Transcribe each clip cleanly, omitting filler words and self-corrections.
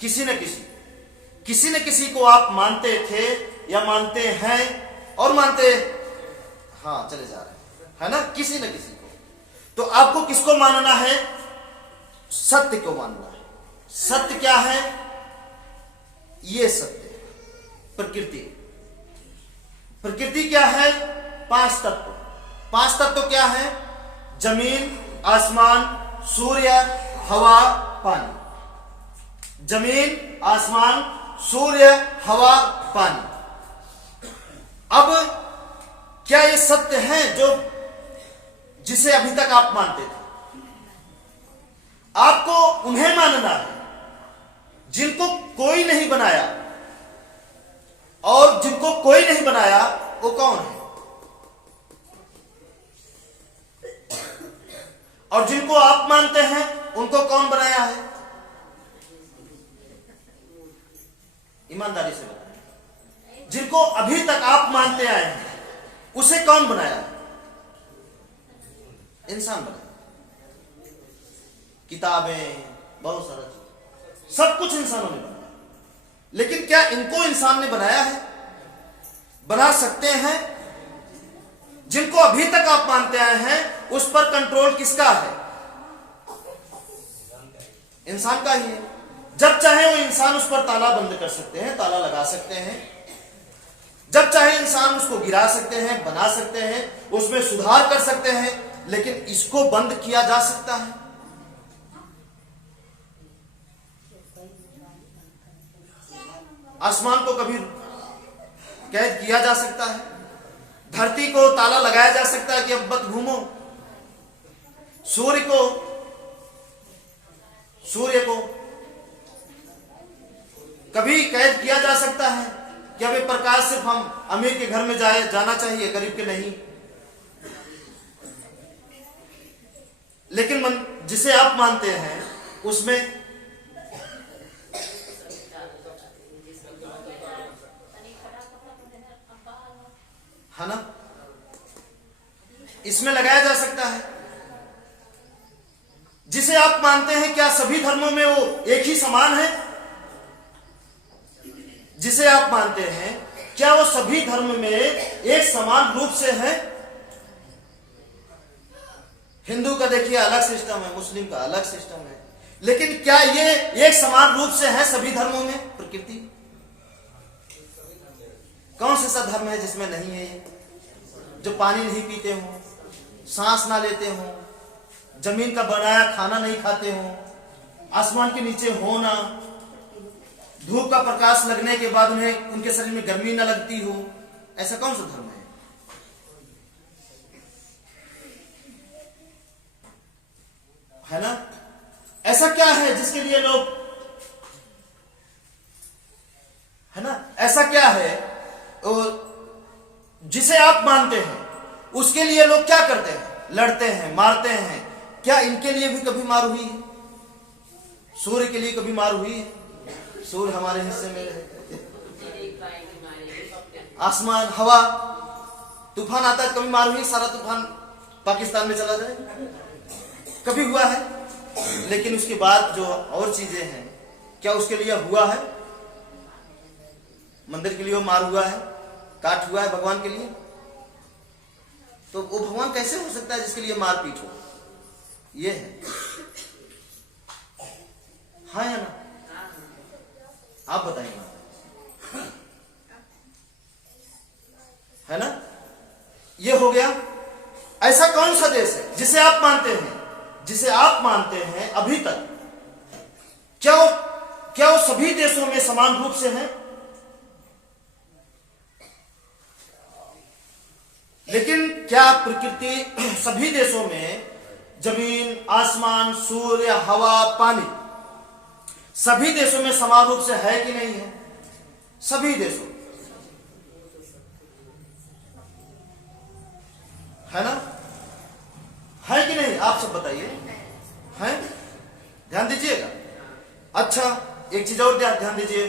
किसी न किसी को आप मानते थे या मानते हैं और मानते चले जा रहे हैं, है ना, किसी न किसी को। तो आपको किसको मानना है? सत्य को मानना है। सत्य क्या है? ये सत्य है प्रकृति। प्रकृति क्या है? 5 तत्व। 5 तत्व क्या है? जमीन, आसमान, सूर्य, हवा, पानी। जमीन, आसमान, सूर्य, हवा, पानी। अब क्या ये सत्य है जिसे अभी तक आप मानते थे? आपको उन्हें मानना है जिनको कोई नहीं बनाया, और जिनको कोई नहीं बनाया वो कौन है? और जिनको आप मानते हैं उनको कौन बनाया है? ईमानदारी से बताएं। जिनको अभी तक आप मानते आए हैं उसे कौन बनाया है? इंसान बनाया। किताबें, बहुत सारा चीज, सब कुछ इंसानों ने बनाया। लेकिन क्या इनको इंसान ने बनाया है? बना सकते हैं? जिनको अभी तक आप मानते आए हैं उस पर कंट्रोल किसका है? इंसान का ही है। जब चाहे वो इंसान उस पर ताला बंद कर सकते हैं, ताला लगा सकते हैं। जब चाहे इंसान उसको गिरा सकते हैं, बना सकते हैं, उसमें सुधार कर सकते हैं। लेकिन इसको बंद किया जा सकता है? आसमान को कभी कैद किया जा सकता है? धरती को ताला लगाया जा सकता है कि अब मत घूमो? सूर्य को कभी कैद किया जा सकता है कि अब ये प्रकाश सिर्फ हम अमीर के घर में जाना चाहिए, गरीब के नहीं? लेकिन जिसे आप मानते हैं उसमें है ना, इसमें लगाया जा सकता है। जिसे आप मानते हैं क्या सभी धर्मों में वो एक ही समान है? जिसे आप मानते हैं क्या वो सभी धर्म में एक समान रूप से है? हिंदू का देखिए अलग सिस्टम है, मुस्लिम का अलग सिस्टम है, लेकिन क्या ये एक समान रूप से है सभी धर्मों में? प्रकृति कौन सा ऐसा धर्म है जिसमें नहीं है ये? जो पानी नहीं पीते हो, सांस ना लेते हो, जमीन का बनाया खाना नहीं खाते हो, आसमान के नीचे हो ना, धूप का प्रकाश लगने के बाद उन्हें उनके शरीर में गर्मी ना लगती हो, ऐसा कौन सा धर्म है? है ना? ऐसा क्या है जिसके लिए लोग, है ना, ऐसा क्या है जिसे आप मानते हैं उसके लिए लोग क्या करते हैं? लड़ते हैं, मारते हैं। क्या इनके लिए भी कभी मार हुई है? सूर्य के लिए कभी मार हुई है? सूर्य हमारे हिस्से में है। आसमान, हवा, तूफान आता है, कभी मार हुई? सारा तूफान पाकिस्तान में चला जाए, कभी हुआ है? लेकिन उसके बाद जो और चीजें हैं, क्या उसके लिए हुआ है? मंदिर के लिए मार हुआ है, काट हुआ है भगवान के लिए? तो वो भगवान कैसे हो सकता है जिसके लिए मारपीट हो? ये है, हाँ या ना? आप बताइए, है ना? ये हो गया। ऐसा कौन सा देश है जिसे आप मानते हैं अभी तक, क्या वो सभी देशों में समान रूप से है? लेकिन क्या प्रकृति सभी देशों में जमीन, आसमान, सूर्य, हवा, पानी, सभी देशों में समान रूप से है कि नहीं है? सभी देशों, है ना? है कि नहीं? आप सब बताइए, है? ध्यान दीजिएगा। अच्छा, एक चीज और ध्यान दीजिए।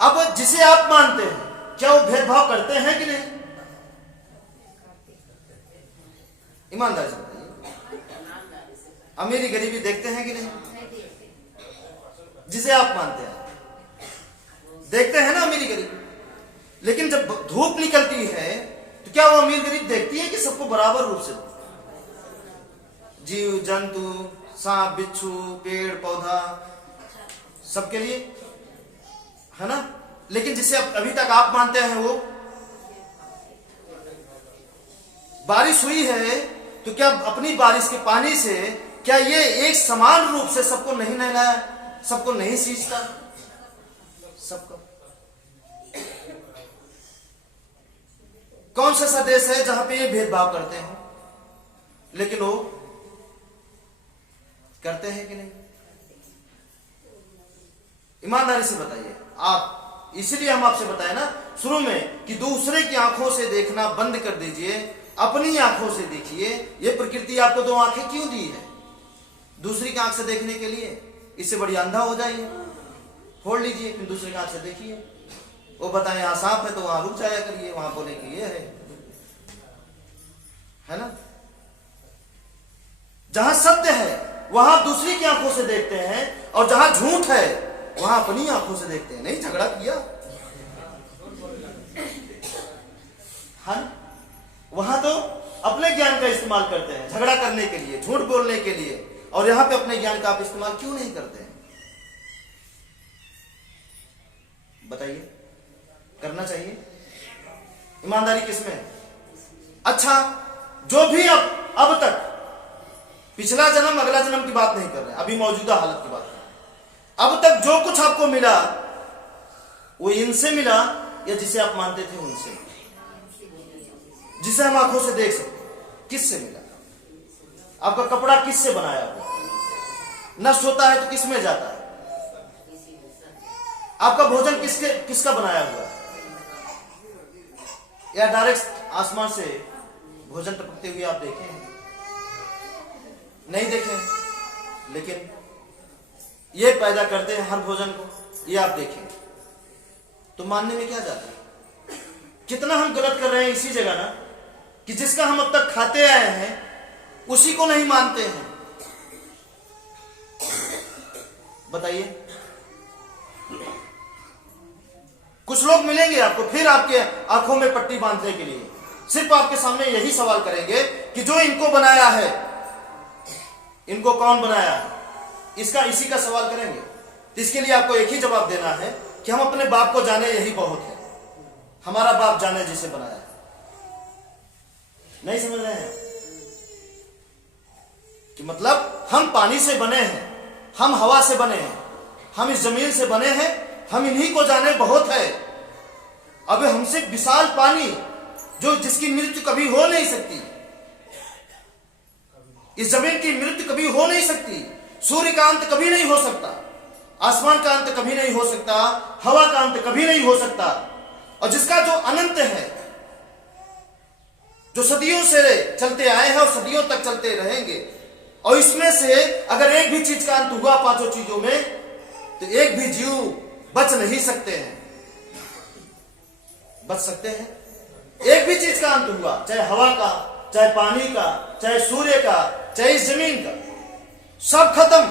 अब जिसे आप मानते हैं क्या वो भेदभाव करते हैं कि नहीं? ईमानदारी से बताइए। अमीरी गरीबी देखते हैं कि नहीं? जिसे आप मानते हैं। देखते हैं ना अमीर गरीब, लेकिन जब धूप निकलती है तो क्या वो अमीर गरीब देखती है कि सबको बराबर रूप से, जीव जंतु, सांप बिच्छू, पेड़ पौधा, सबके लिए, है ना? लेकिन जिसे अभी तक आप मानते हैं वो, बारिश हुई है तो क्या अपनी बारिश के पानी से क्या ये एक समान रूप से सबको नहीं नहलाया, सबको नहीं सींचता? सबको। कौन सा ऐसा देश है जहां पे ये भेदभाव करते हैं? लेकिन वो करते हैं कि नहीं? ईमानदारी से बताइए आप। इसीलिए हम आपसे बताए ना शुरू में कि दूसरे की आंखों से देखना बंद कर दीजिए, अपनी आंखों से देखिए। ये प्रकृति आपको दो आंखें क्यों दी है? दूसरी की आंख से देखने के लिए। इससे बड़ी अंधा हो जाइए, फोड़ लीजिए, फिर दूसरे की आंख से देखिए। वो बताए यहां सांप है तो वहां रुक जाया करिए, वहां बोले कि ये है ना? जहां सत्य है वहां दूसरी की आंखों से देखते हैं, और जहां झूठ है वहां अपनी आंखों से देखते हैं। नहीं झगड़ा किया, हाँ, वहां तो अपने ज्ञान का इस्तेमाल करते हैं झगड़ा करने के लिए, झूठ बोलने के लिए, और यहां पे अपने ज्ञान का आप इस्तेमाल क्यों नहीं करते हैं? बताइए, करना चाहिए। ईमानदारी किसमें? अच्छा, जो भी अब तक, पिछला जन्म अगला जन्म की बात नहीं कर रहे, अभी मौजूदा हालत की बात कर रहे। अब तक जो कुछ आपको मिला वो इनसे मिला या जिसे आप मानते थे उनसे, जिसे हम आंखों से देख सकते? किससे मिला? आपका कपड़ा किससे बनाया हुआ? नष्ट होता है तो किस में जाता है? आपका भोजन किसका बनाया हुआ है? या डायरेक्ट आसमान से भोजन टपकते हुए आप देखे हैं? नहीं देखे, लेकिन ये पैदा करते हैं हर भोजन को, ये आप देखें। तो मानने में क्या जाता है? कितना हम गलत कर रहे हैं इसी जगह ना, कि जिसका हम अब तक खाते आए हैं उसी को नहीं मानते हैं। बताइए। कुछ लोग मिलेंगे आपको फिर आपके आंखों में पट्टी बांधने के लिए, सिर्फ आपके सामने यही सवाल करेंगे कि जो इनको बनाया है, इनको कौन बनाया है? इसी का सवाल करेंगे। तो इसके लिए आपको एक ही जवाब देना है कि हम अपने बाप को जाने, यही बहुत है। हमारा बाप जाने जिसे बनाया है। नहीं समझ रहे हैं कि मतलब हम पानी से बने हैं, हम हवा से बने हैं, हम इस जमीन से बने हैं, हम इन्हीं को जाने बहुत है। अब हमसे विशाल पानी जो जिसकी मृत्यु कभी हो नहीं सकती, इस जमीन की मृत्यु कभी हो नहीं सकती, सूर्य का अंत कभी नहीं हो सकता, आसमान का अंत कभी नहीं हो सकता, हवा का अंत कभी नहीं हो सकता, और जिसका जो अनंत है, जो सदियों से चलते आए हैं और सदियों तक चलते रहेंगे, और इसमें से अगर एक भी चीज का अंत हुआ पांचों चीजों में, तो एक भी जीव बच नहीं सकते हैं। बच सकते हैं? एक भी चीज का अंत हुआ, चाहे हवा का, चाहे पानी का, चाहे सूर्य का, चाहे इस जमीन का, सब खत्म।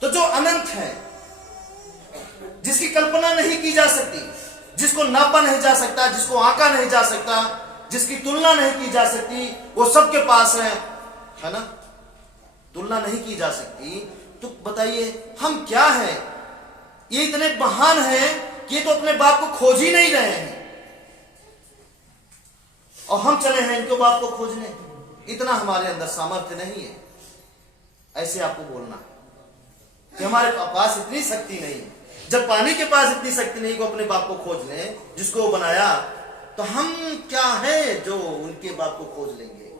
तो जो अनंत है, जिसकी कल्पना नहीं की जा सकती, जिसको नापा नहीं जा सकता, जिसको आंका नहीं जा सकता, जिसकी तुलना नहीं की जा सकती, वो सबके पास है ना? तुलना नहीं की जा सकती। तो बताइए हम क्या हैं? ये इतने महान हैं कि ये तो अपने बाप को खोज ही नहीं रहे हैं, और हम चले हैं इनके बाप को खोजने। इतना हमारे अंदर सामर्थ्य नहीं है ऐसे आपको बोलना कि हमारे पास इतनी शक्ति नहीं है। जब पानी के पास इतनी शक्ति नहीं को अपने बाप को खोज लें जिसको वो बनाया, तो हम क्या है जो उनके बाप को खोज लेंगे?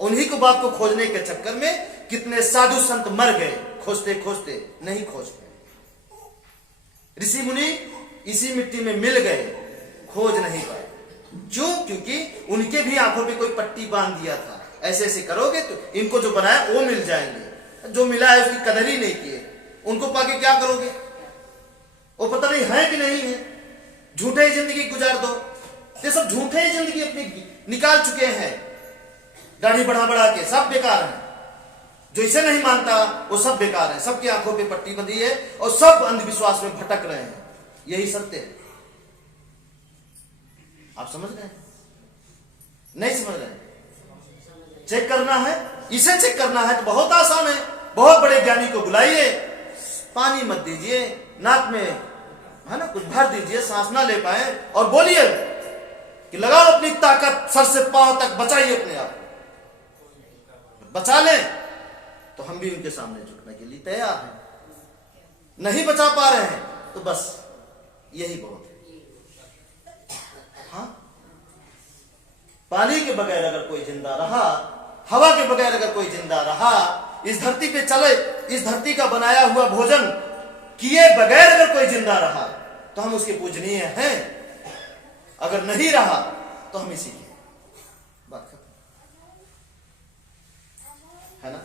उन्हीं को बाप को खोजने के चक्कर में कितने साधु संत मर गए, खोजते खोजते नहीं खोज पाए। ऋषि मुनि इसी मिट्टी में मिल गए, खोज नहीं पाए। क्यों? क्योंकि उनके भी आंखों पे कोई पट्टी बांध दिया था, ऐसे ऐसे करोगे तो इनको जो बनाया वो मिल जाएंगे। जो मिला है उसकी कदर ही नहीं किए, उनको पाके क्या करोगे? वो पता नहीं है कि नहीं है, झूठे ही जिंदगी गुजार दो। ये सब झूठे ही जिंदगी अपनी निकाल चुके हैं, दाढ़ी बढ़ा बढ़ा के, सब बेकार है। जो इसे नहीं मानता वो सब बेकार है, सबकी आंखों पे पट्टी बंधी है और सब अंधविश्वास में भटक रहे हैं। यही सत्य है। आप समझ रहे हैं? नहीं समझ रहे हैं? चेक करना है, इसे चेक करना है तो बहुत आसान है। बहुत बड़े ज्ञानी को बुलाइए, पानी मत दीजिए, नाक में है ना कुछ भर दीजिए, सांस ना ले पाए, और बोलिए कि लगाओ अपनी ताकत, सर से पांव तक बचाइए अपने आप। बचा लें तो हम भी उनके सामने झुकने के लिए तैयार हैं। नहीं बचा पा रहे हैं तो बस यही बहुत है। हाँ, पानी के बगैर अगर कोई जिंदा रहा, हवा के बगैर अगर कोई जिंदा रहा, इस धरती पे चले, इस धरती का बनाया हुआ भोजन किए बगैर अगर कोई जिंदा रहा तो हम उसके पूजनीय हैं। अगर नहीं रहा तो हम इसी के। बात खत्म, है ना?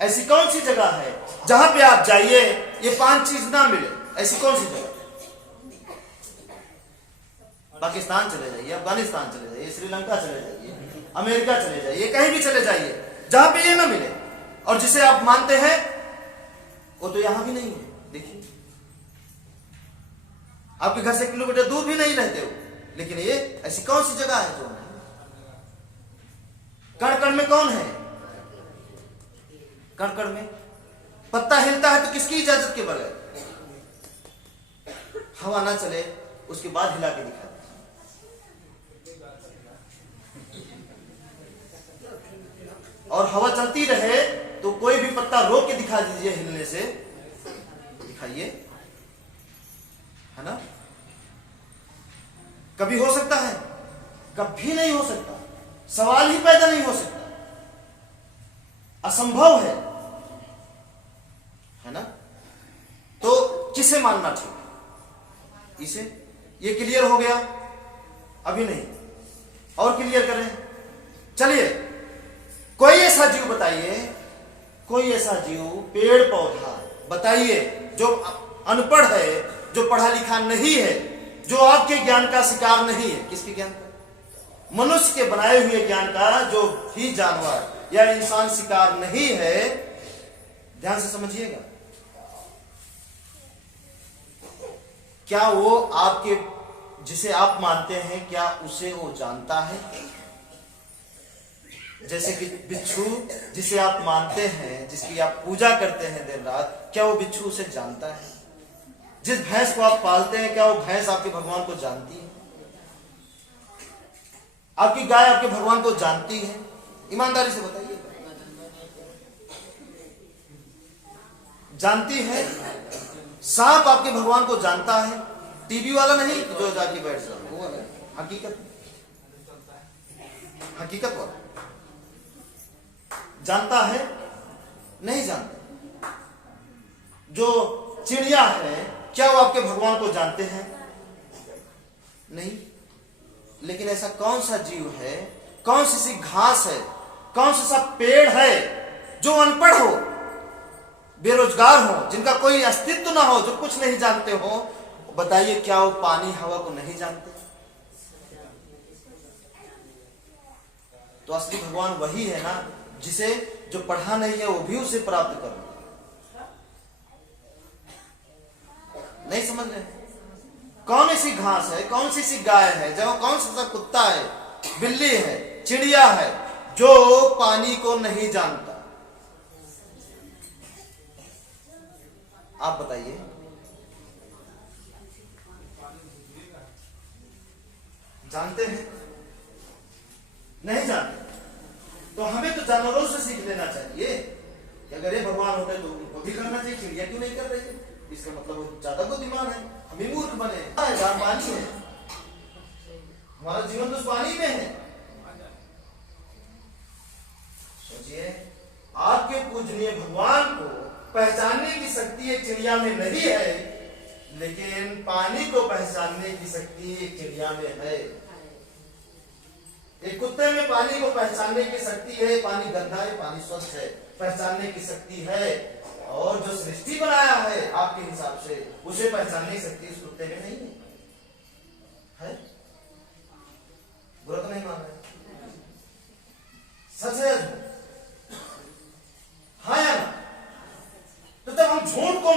ऐसी कौन सी जगह है जहां पे आप जाइए ये 5 चीज ना मिले? ऐसी कौन सी जगह? पाकिस्तान चले जाइए, अफगानिस्तान चले जाइए, श्रीलंका चले जाइए, अमेरिका चले जाइए, कहीं भी चले जाइए जहां पे ये ना मिले। और जिसे आप मानते हैं वो तो यहां भी नहीं है। देखिए, आपके घर से 1 किलोमीटर दूर भी नहीं रहते हो, लेकिन ये ऐसी कौन सी जगह है जो नहीं? कण कण में कौन है? कण कण में पत्ता हिलता है तो किसकी इजाजत के बगैर? हवा ना चले उसके बाद हिला के दिखा। और हवा चलती रहे तो कोई भी पत्ता रोक के दिखा दीजिए हिलने से, दिखाइए, है ना? कभी हो सकता है? कभी नहीं हो सकता। सवाल ही पैदा नहीं हो सकता, असंभव है ना? तो किसे मानना ठीक? इसे। ये क्लियर हो गया? अभी नहीं, और क्लियर करें। चलिए, कोई ऐसा जीव बताइए, कोई ऐसा जीव, पेड़ पौधा बताइए जो अनपढ़ है, जो पढ़ा लिखा नहीं है, जो आपके ज्ञान का शिकार नहीं है। किसके ज्ञान का? मनुष्य के बनाए हुए ज्ञान का जो भी जानवर या इंसान शिकार नहीं है। ध्यान से समझिएगा, क्या वो आपके, जिसे आप मानते हैं, क्या उसे वो जानता है? जैसे कि बिच्छू जिसे आप मानते हैं, जिसकी आप पूजा करते हैं दिन रात, क्या वो बिच्छू उसे जानता है? जिस भैंस को आप पालते हैं, क्या वो भैंस आपके भगवान को जानती है? आपकी गाय आपके भगवान को जानती है? ईमानदारी से बताइए, जानती है? सांप आपके भगवान को जानता है? टीवी वाला नहीं जो जाके बैठ जाए, वो वाला, हकीकत, हकीकत वाला जानता है? नहीं जानता। जो चिड़िया है, क्या वो आपके भगवान को जानते हैं? नहीं। लेकिन ऐसा कौन सा जीव है, कौन सी घास है, कौन सा पेड़ है जो अनपढ़ हो, बेरोजगार हो, जिनका कोई अस्तित्व ना हो, जो कुछ नहीं जानते हो? बताइए, क्या वो पानी हवा को नहीं जानते? तो असली भगवान वही है ना, जिसे जो पढ़ा नहीं है वो भी उसे प्राप्त कर। नहीं समझ रहे? कौन सी घास है, कौन सी गाय है, जो कौन सा कुत्ता है, बिल्ली है, चिड़िया है, जो पानी को नहीं जानता? आप बताइए। जानते हैं? नहीं जानते। तो हमें तो जानवरों से सीख लेना चाहिए कि अगर ये भगवान होते तो उनको भी करना चाहिए। चिड़िया क्यों नहीं कर रही है? इसका मतलब वो ज्यादा बुद्धिमान है, हम ही मूर्ख बने। पानी है, हमारा जीवन तो पानी में है। सोचिए, आपके पूजनीय भगवान को पहचानने की शक्ति एक चिड़िया में नहीं है, लेकिन पानी को पहचानने की शक्ति एक चिड़िया में है। एक कुत्ते में पानी को पहचानने की शक्ति है, पानी गंदा है, पानी स्वच्छ है, पहचानने की शक्ति है। और जो सृष्टि बनाया है आपके हिसाब से, उसे पहचानने की शक्ति इस कुत्ते में नहीं है। बुरा तो नहीं मान रहे? सच है।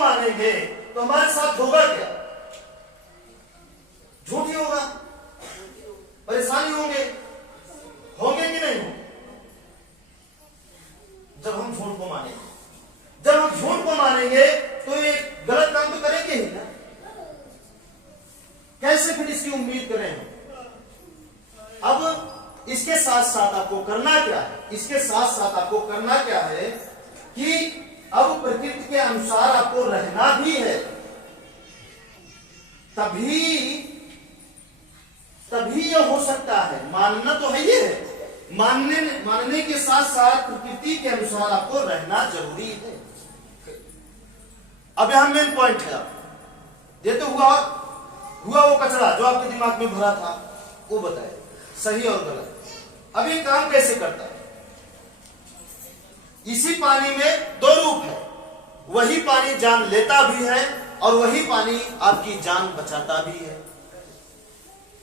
मानेंगे तो हमारे साथ होगा क्या? झूठ ही होगा, परेशानी होंगे कि नहीं होंगे? जब हम झूठ को मानेंगे, जब हम झूठ को मानेंगे तो ये गलत काम तो करेंगे ही ना। कैसे फिर इसकी उम्मीद करें हम? अब इसके साथ साथ आपको करना क्या है? इसके साथ साथ आपको करना क्या है कि अब प्रकृति के अनुसार आपको रहना भी है, तभी यह हो सकता है। मानना तो है, ये है, मानने के साथ साथ प्रकृति के अनुसार आपको रहना जरूरी है। अब यहां मेन पॉइंट है, ये तो हुआ वो कचरा जो आपके दिमाग में भरा था, वो बताए सही और गलत। अब ये काम कैसे करता है? इसी पानी में दो रूप है, वही पानी जान लेता भी है और वही पानी आपकी जान बचाता भी है।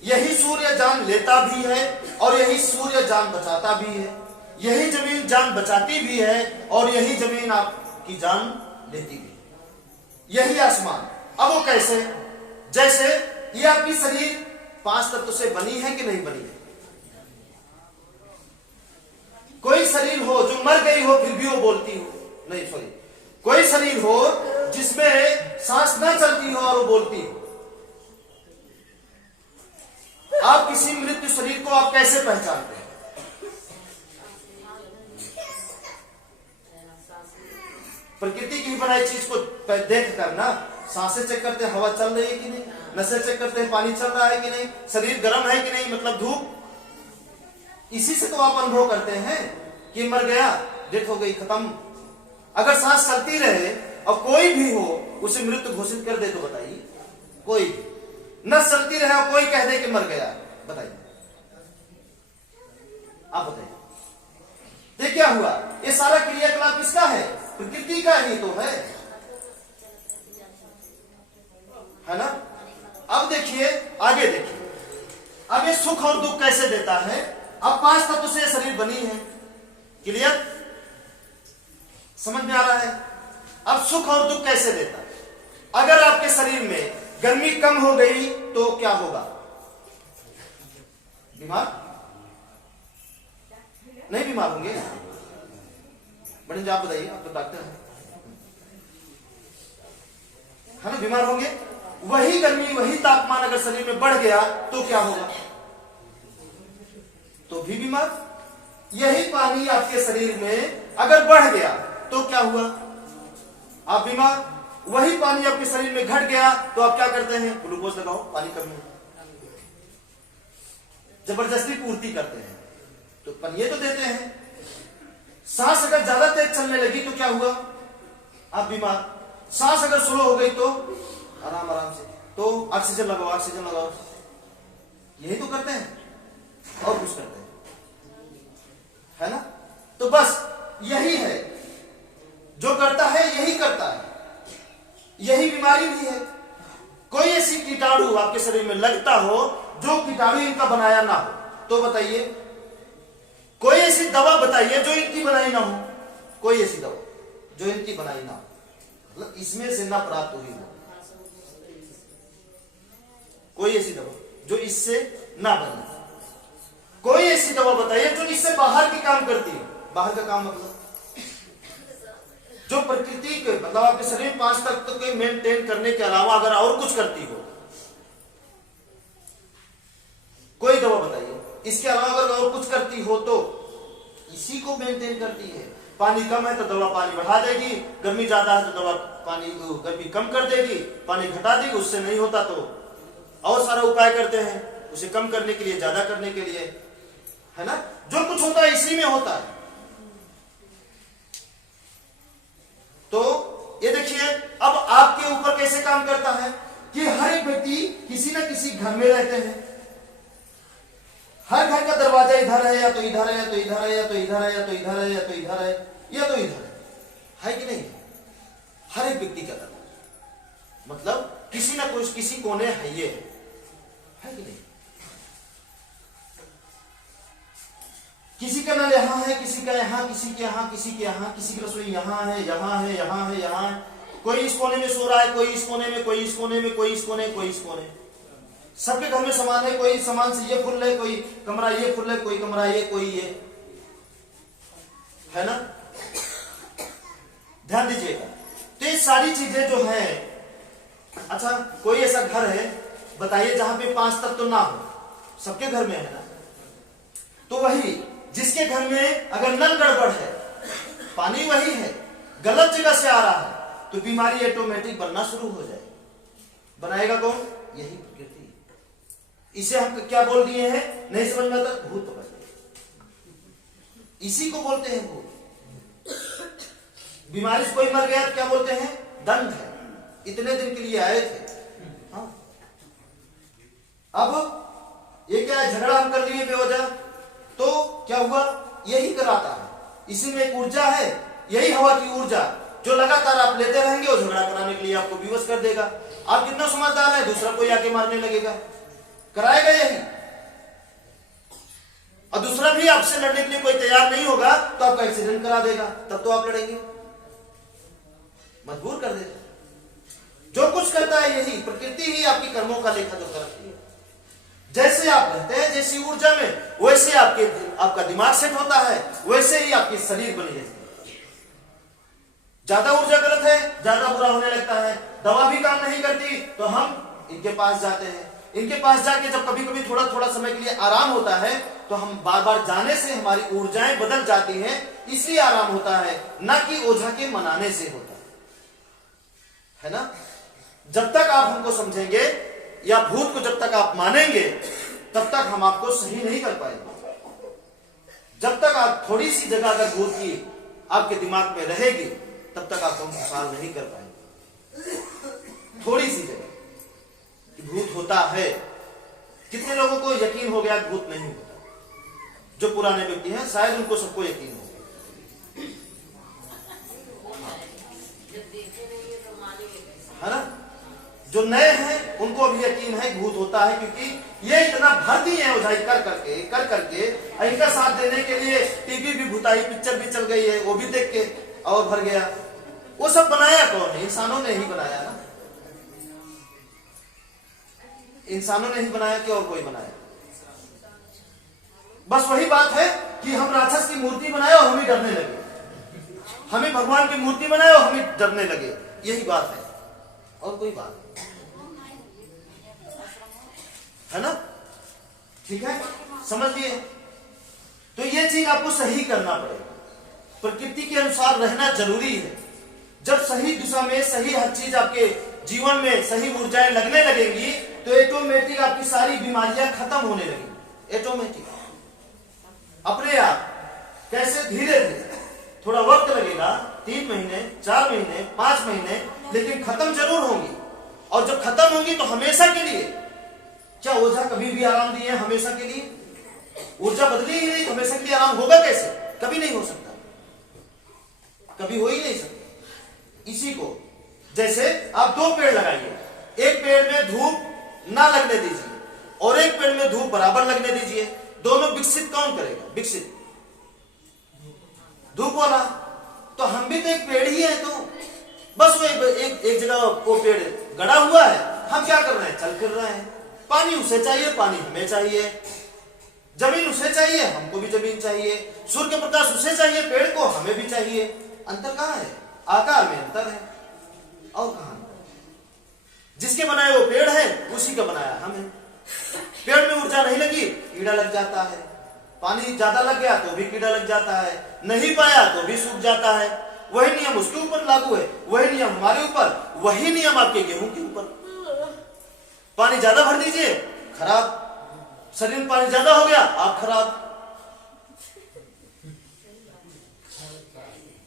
यही सूर्य जान लेता भी है और यही सूर्य जान बचाता भी है। यही जमीन जान बचाती भी है और यही जमीन आपकी जान लेती भी है। यही आसमान। अब वो कैसे? जैसे ये आपकी शरीर 5 तत्व से बनी है कि नहीं बनी है? कोई शरीर हो जो मर गई हो फिर भी वो बोलती हो, नहीं सॉरी, कोई शरीर हो जिसमें सांस न चलती हो और वो बोलती हो। आप किसी मृत्यु शरीर को आप कैसे पहचानते हैं? प्रकृति की बनाई चीज को देख कर ना, सांसें चेक करते हैं, हवा चल रही है कि नहीं, नसें चेक करते हैं, पानी चल रहा है कि नहीं, शरीर गर्म है कि नहीं, मतलब धूप। इसी से तो आप अनुभव करते हैं कि मर गया, डेथ हो गई, खत्म। अगर सांस चलती रहे और कोई भी हो उसे मृत्यु घोषित कर दे तो बताइए, कोई भी न चलती रहे और कोई कह दे कि मर गया, बताइए, आप बताइए, तो क्या हुआ? ये सारा क्रियाकलाप किसका है? प्रकृति का ही तो है ना? अब देखिए, आगे देखिए, अब ये सुख और दुख कैसे देता है? अब 5 तत्व से शरीर बनी है, क्लियर, समझ में आ रहा है? अब सुख और दुख कैसे देता है? अगर आपके शरीर में गर्मी कम हो गई तो क्या होगा? बीमार नहीं बीमार होंगे? बड़े जी आप बताइए, आप तो डॉक्टर हैं, है ना? बीमार होंगे। वही गर्मी, वही तापमान अगर शरीर में बढ़ गया तो क्या होगा? तो भी बीमार। यही पानी आपके शरीर में अगर बढ़ गया तो क्या हुआ? आप बीमार। वही पानी आपके शरीर में घट गया तो आप क्या करते हैं? ग्लूकोज लगाओ, पानी कम हो, जबरदस्ती पूर्ति करते हैं, तो पनिये तो देते हैं। सांस अगर ज्यादा तेज चलने लगी तो क्या हुआ? आप बीमार। सांस अगर स्लो हो गई तो आराम से, तो ऑक्सीजन लगाओ, यही तो करते हैं और कुछ करते हैं, है ना? तो बस यही है जो करता है, यही करता है, यही बीमारी भी है। कोई ऐसी कीटाणु आपके शरीर में लगता हो जो कीटाणु इनका बनाया ना हो तो बताइए, कोई ऐसी दवा बताइए जो इनकी बनाई ना हो, कोई ऐसी दवा जो इनकी बनाई ना हो, मतलब इसमें से ना प्राप्त हुई हो, कोई ऐसी दवा जो इससे ना बने, कोई ऐसी दवा बताइए जो इससे बाहर की काम करती है। बाहर का काम मतलब जो प्रकृति के, मतलब आपके शरीर 5 तत्व के मेंटेन करने के अलावा अगर और कुछ करती हो, कोई दवा बताइए। इसके अलावा अगर और कुछ करती हो तो इसी को मेंटेन करती है। पानी कम है तो दवा पानी बढ़ा देगी, गर्मी ज्यादा है तो दवा पानी गर्मी कम कर देगी, पानी घटा देगी, उससे नहीं होता तो और सारा उपाय करते हैं उसे कम करने के लिए, ज्यादा करने के लिए, है ना? जो कुछ होता है इसी में होता है। तो ये देखिए, अब आपके ऊपर कैसे काम करता है कि हर एक व्यक्ति किसी न किसी घर में रहते हैं। हर घर का दरवाजा इधर है या तो इधर है, या तो इधर है, या तो इधर है, या तो इधर है, या तो इधर है, या तो इधर है कि नहीं? हर एक व्यक्ति का दरवाजा, मतलब किसी ना किसी कोने है, ये है कि नहीं? किसी का नल यहाँ है, किसी का यहाँ, किसी के यहाँ, किसी के यहाँ, किसी की रसोई यहाँ है, यहाँ है, यहाँ है, यहाँ है, कोई इस कोने में सो रहा है, कोई इस कोने में, कोई इस कोने में, कोई इस कोने, कोई इस कोने। सबके घर में सामान है, कोई सामान से ये फुल है, कोई कमरा ये फुल है, कोई कमरा ये, कोई ये, है ना। ध्यान दीजिएगा। तो ये सारी चीजें जो है, अच्छा कोई ऐसा घर है बताइए जहां पे 5 तत्व ना हो, सबके घर में है ना। तो वही जिसके घर में अगर नल गड़बड़ है, पानी वही है, गलत जगह से आ रहा है, तो बीमारी ऑटोमेटिक बनना शुरू हो जाए। बनाएगा कौन? यही प्रकृति। इसे हम क्या बोल दिए हैं, नहीं समझ में आता, भूत पकड़ लिया। इसी को बोलते हैं भूत। बीमारी से कोई मर गया तो क्या बोलते हैं? दंड है, इतने दिन के लिए आए थे। हाँ। अब ये क्या है, झगड़ा हम कर लिए बेवजह, तो क्या हुआ? यही कराता है। इसी में एक ऊर्जा है, यही हवा की ऊर्जा, जो लगातार आप लेते रहेंगे और झगड़ा कराने के लिए आपको विवश कर देगा। आप कितना समझदार है, दूसरा कोई आके मारने लगेगा, कराएगा यही। और दूसरा भी आपसे लड़ने के लिए कोई तैयार नहीं होगा तो आपका एक्सीडेंट करा देगा, तब तो आप लड़ेंगे, मजबूर कर देगा। जो कुछ करता है यही प्रकृति ही आपकी कर्मों का लेखा जोखा रखती है। जैसे आप रहते हैं, जैसी ऊर्जा में, वैसे आपका दिमाग सेट होता है, वैसे ही आपकी शरीर बनी रहती है। ज्यादा ऊर्जा गलत है, ज्यादा बुरा होने लगता है, दवा भी काम नहीं करती, तो हम इनके पास जाते हैं। इनके पास जाके जब कभी कभी थोड़ा थोड़ा समय के लिए आराम होता है, तो हम बार बार जाने से हमारी ऊर्जाएं बदल जाती हैं, इसलिए आराम होता है, ना कि ओझा के मनाने से होता है ना। जब तक आप हमको समझेंगे या भूत को जब तक आप मानेंगे, तब तक हम आपको सही नहीं कर पाएंगे। जब तक आप थोड़ी सी जगह अगर भूत की आपके दिमाग में रहेगी, तब तक आप हम सवाल नहीं कर पाएंगे। थोड़ी सी जगह कि भूत होता है। कितने लोगों को यकीन हो गया भूत नहीं होता? जो पुराने व्यक्ति हैं शायद उनको सबको यकीन हो गया, है ना। जो नए हैं उनको अभी यकीन है भूत होता है, क्योंकि ये इतना भर दिए हैं ओझाई कर करके इनका साथ देने के लिए टीवी भी भूताई पिक्चर भी चल गई है, वो भी देख के और भर गया। वो सब बनाया कौन है? इंसानों ने ही बनाया ना। इंसानों ने ही बनाया कि और कोई बनाया? बस वही बात है कि हम राक्षस की मूर्ति बनाए और हम ही डरने लगे, हमें भगवान की मूर्ति बनाए और हम ही डरने लगे। यही बात है, और कोई बात है ना। ठीक है, समझ लिए। तो ये चीज आपको सही करना पड़ेगा, प्रकृति के अनुसार रहना जरूरी है। जब सही दिशा में सही हर चीज आपके जीवन में सही ऊर्जाएं लगने लगेंगी, तो ऑटोमेटिक आपकी सारी बीमारियां खत्म होने लगेंगी, ऑटोमेटिक अपने आप। कैसे? धीरे धीरे, थोड़ा वक्त लगेगा, 3 महीने, 4 महीने, 5 महीने, लेकिन खत्म जरूर होंगी। और जब खत्म होंगी तो हमेशा के लिए। क्या ओझा कभी भी आराम दिए हमेशा के लिए? ऊर्जा बदली ही नहीं, हमेशा के लिए आराम होगा कैसे? कभी नहीं हो सकता, कभी हो ही नहीं सकता। इसी को जैसे आप 2 पेड़ लगाइए, एक पेड़ में धूप ना लगने दीजिए और एक पेड़ में धूप बराबर लगने दीजिए, दोनों विकसित कौन करेगा? विकसित धूप वाला। तो हम भी तो एक पेड़ ही है, तो बस वो एक जगह वो पेड़ गड़ा हुआ है, हम क्या कर रहे हैं? चल फिर रहे हैं। पानी उसे चाहिए, पानी हमें चाहिए, जमीन उसे चाहिए, हमको भी जमीन चाहिए, सूर्य के प्रकाश उसे चाहिए, पेड़ को हमें भी चाहिए। अंतर कहां है? आकार में अंतर है, और कहां? जिसके बनाए वो पेड़ है, उसी का बनाया हमें। पेड़ में ऊर्जा नहीं लगी, कीड़ा लग जाता है। पानी ज्यादा लग गया तो भी कीड़ा लग जाता है, नहीं पाया तो भी सूख जाता है। वही नियम उसके ऊपर लागू है, वही नियम हमारे ऊपर, वही नियम आपके गेहूं के ऊपर। पानी ज्यादा भर दीजिए, खराब। शरीर में पानी ज्यादा हो गया, आप खराब।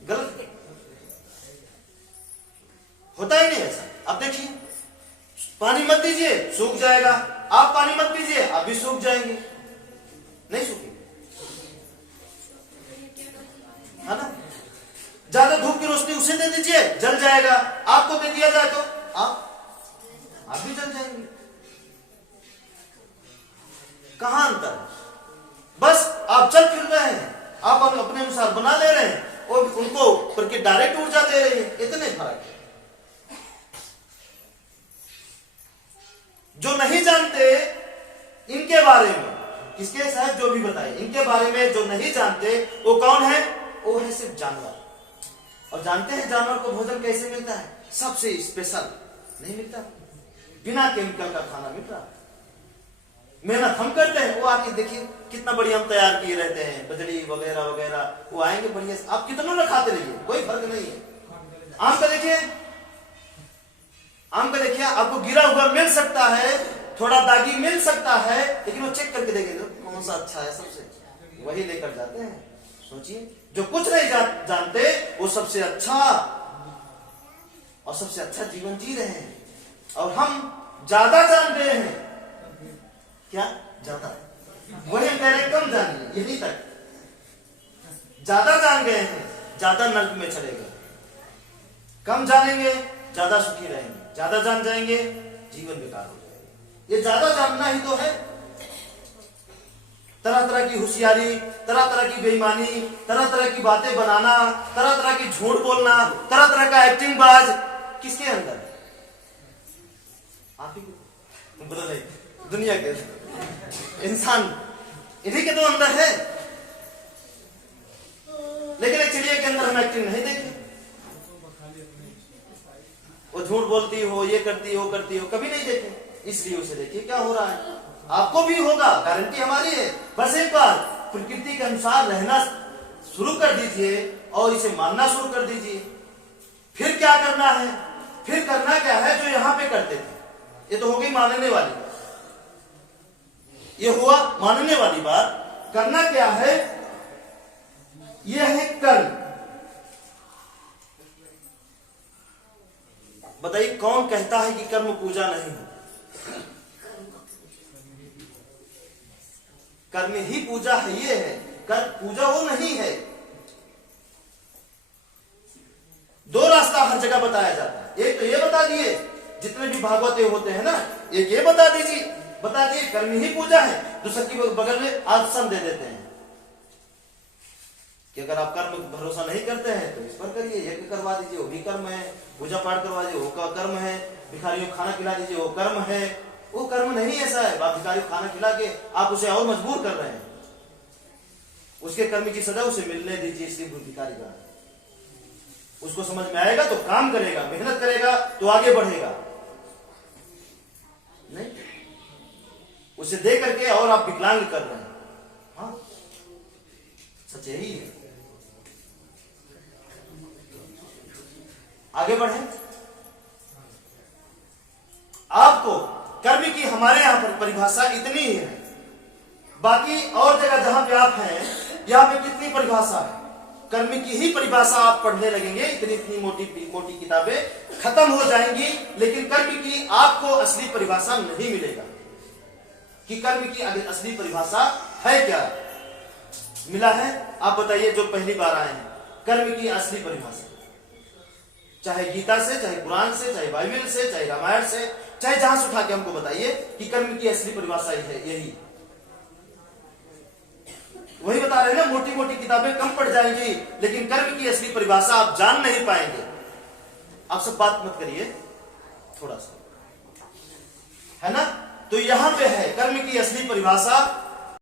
गलत होता ही नहीं ऐसा। अब देखिए, पानी मत दीजिए, सूख जाएगा। आप पानी मत दीजिए, आप भी सूख जाएंगे, नहीं सूखेंगे, है ना। ज्यादा धूप की रोशनी उसे दे दीजिए, जल जाएगा। आपको दे दिया जाए तो आप भी जल जाएंगे। कहां अंतर है? बस आप चल फिर रहे हैं, आप अपने अनुसार बना ले रहे हैं और उनको प्रकृति डायरेक्ट ऊर्जा दे रही है, इतने फर्क है। जो नहीं जानते इनके बारे में, किसके साहब जो भी बताए, इनके बारे में जो नहीं जानते वो कौन है? वो है सिर्फ जानवर। और जानते हैं जानवर को भोजन कैसे मिलता है? सबसे स्पेशल नहीं मिलता, बिना केमिकल का खाना मिल रहा। मेहनत हम करते हैं, वो आके देखिए कितना बढ़िया हम तैयार किए रहते हैं, बजड़ी वगैरह वगैरह, वो आएंगे बढ़िया से। आप कितना ना खाते रहिए, कोई फर्क नहीं है। आम का देखिए, आम का देखिए, आपको गिरा हुआ मिल सकता है, थोड़ा दागी मिल सकता है, लेकिन वो चेक करके देखेंगे कौन सा अच्छा है, सबसे वही लेकर जाते हैं। सोचिए, जो कुछ नहीं जानते वो सबसे अच्छा और सबसे अच्छा जीवन जी रहे हैं। और हम ज्यादा जान गए हैं, क्या ज्यादा, वही हम कह रहे हैं कम जानिए, यही तक। ज्यादा जान गए हैं, ज्यादा नर्क में चले गए। कम जानेंगे, ज्यादा सुखी रहेंगे। ज्यादा जान जाएंगे, जीवन बेकार हो जाएगा। ये ज्यादा जानना ही तो है। तरह तरह की होशियारी, तरह तरह की बेईमानी, तरह तरह की बातें बनाना, तरह तरह की झूठ बोलना, तरह तरह का एक्टिंग बाज, किसके अंदर? आप ही के, बदल दुनिया के इंसान, इन्हीं के तो अंदर है। लेकिन एक चिड़िया के अंदर हम एक्टिंग नहीं देखे। वो झूठ बोलती हो, ये करती हो, करती हो, कभी नहीं देखे। इसलिए उसे देखिए क्या हो रहा है। आपको भी होगा, गारंटी हमारी है। बस एक बार प्रकृति के अनुसार रहना शुरू कर दीजिए और इसे मानना शुरू कर दीजिए। फिर क्या करना है? फिर करना क्या है जो यहां पे करते थे? ये तो हो गई मानने वाली, ये हुआ मानने वाली बात। करना क्या है? यह है कर्म। बताइए कौन कहता है कि कर्म पूजा नहीं है? कर्म ही पूजा है, ये है। कर्म पूजा वो नहीं है। दो रास्ता हर जगह बताया जाता है। एक तो ये बता दिए, जितने भी भागवत होते हैं ना, एक ये बता दीजिए, बता दिए कर्म ही पूजा है। दूसरे की बगल में आसन दे देते हैं कि अगर आप कर्म भरोसा नहीं करते हैं तो इस पर करिए, यज्ञ करवा दीजिए, वो भी कर्म है। पूजा पाठ करवा दीजिए, वो कर्म है। भिखारियों को खाना खिला दीजिए, वो कर्म है। वो कर्म नहीं है साहब। आप भिखारी को खाना खिला के आप उसे और मजबूर कर रहे हैं। उसके कर्म की सजा उसे मिलने दीजिए। इसलिए भिखारी का उसको समझ में आएगा तो काम करेगा, मेहनत करेगा तो आगे बढ़ेगा। नहीं, उसे दे करके और आप विकलांग कर रहे हैं। हाँ, सच यही है। आगे बढ़े। आपको कर्म की हमारे यहां पर परिभाषा इतनी ही है। बाकी और जगह जहां पे आप हैं, यहां पे कितनी परिभाषा है? कर्म की ही परिभाषा आप पढ़ने लगेंगे, इतनी इतनी मोटी मोटी किताबें खत्म हो जाएंगी, लेकिन कर्म की आपको असली परिभाषा नहीं मिलेगा कि कर्म की असली परिभाषा है क्या। मिला है? आप बताइए जो पहली बार आए हैं, कर्म की असली परिभाषा, चाहे गीता से, चाहे कुरान से, चाहे बाइबल से, चाहे रामायण से, चाहे जहां से उठा के हमको बताइए कि कर्म की असली परिभाषा है यही। वही बता रहे हैं ना, मोटी मोटी किताबें कम पड़ जाएंगी, लेकिन कर्म की असली परिभाषा आप जान नहीं पाएंगे। आप सब बात मत करिए, थोड़ा सा है ना। तो यहां पे है कर्म की असली परिभाषा।